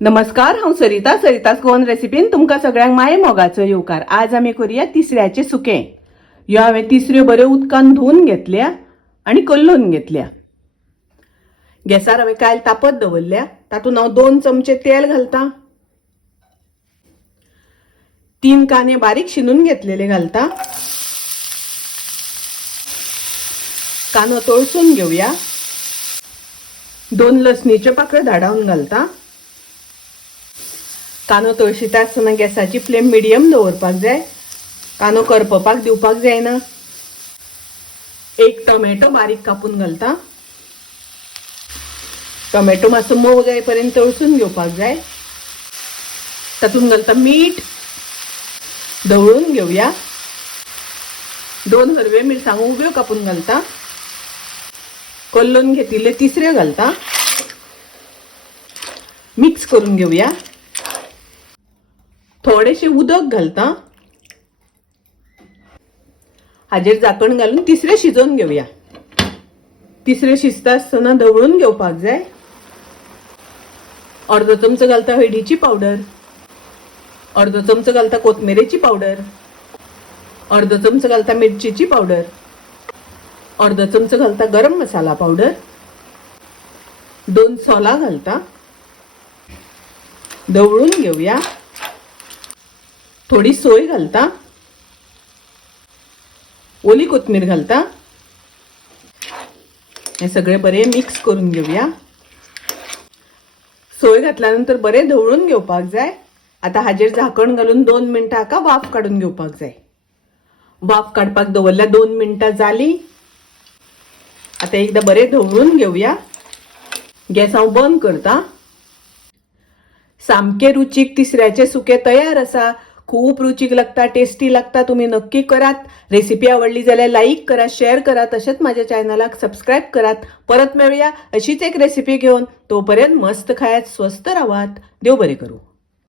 नमस्कार, हांव सरितास गोवन रेसिपीन तुमकां सगळ्यांक माये मोगाचो येवकार। आज आमी करूया तिसऱ्याचे सुकें। ह्यो हांवें तिसऱ्यो बऱ्यो उदकान धुवन घेतल्या आनी कल्लून घेतल्या। गॅसार हांवें कायल तापत दवरल्या। तातूंत हांव 2 चमचे तेल घालता, 3 कांदे बारीक शिनून घेतलेले घालता। कांदो तळसून घेवया। 2 लसणीच्यो पाकळ्यो धाडावन घालता। कांदो तळशीता आसतना गॅसाची फ्लेम मिडियम दवरपाक जाय। कांदो करपपाक दिवपाक जायना। 1 टोमॅटो बारीक कापून घालता। टोमॅटो मातसो मोव जाय पर्यंत तळसून घेवपाक जाय। तातूंत घालता मीठ, ढवळून घेवया। 2 हरव्यो मिरसांगो उब्यो कापून घालता। कल्लून घेतिल्ले तिसऱ्यो घालता। मिक्स करून घेवया। थोडेशे उदक घालता। हाजेर झाकण घालून तिसरे शिजोवन घेवया। तिसरे शिजता आसतना ढवळून घेवपाक जाय। अर्दो चमचो घालता हळदीची पावडर, अर्दो चमचो घालता कोथमिरेची पावडर, अर्दो चमचो घालता मिरचीची पावडर, अर्दो चमचो घालता गरम मसाला पावडर, 2 सोलां घालता। ढवळून घेवया। थोडी सोय घालता। ओली कोथमीर घालता। हे सगळे बरे मिक्स करून घेवया। सोय घातल्यानंतर बरे ढवळून घेवपाक जाय। आता हाजेर झाकण घालून 2 मिनिटां हाका वाफ काढून घेवपाक जाय। वाफ काडपाक दवरल्या 2 मिनिटां जाली। आता एकदा बरे ढवळून घेवया। गॅस हांव बंद करता। सामके रुचीक तिसऱ्याचे सुकें तयार आसा। खूप रुचीक लागता, टेस्टी लागता। तुम्ही नक्की करात। रेसिपी आवडली जाल्यार लाईक करा, शेअर करा, तसेच माझ्या चॅनलाक सबस्क्राईब करात। परत मेळूया अशीच एक रेसिपी घेऊन। तोपर्यंत मस्त खायात, स्वस्त राहात। देव बरे करू।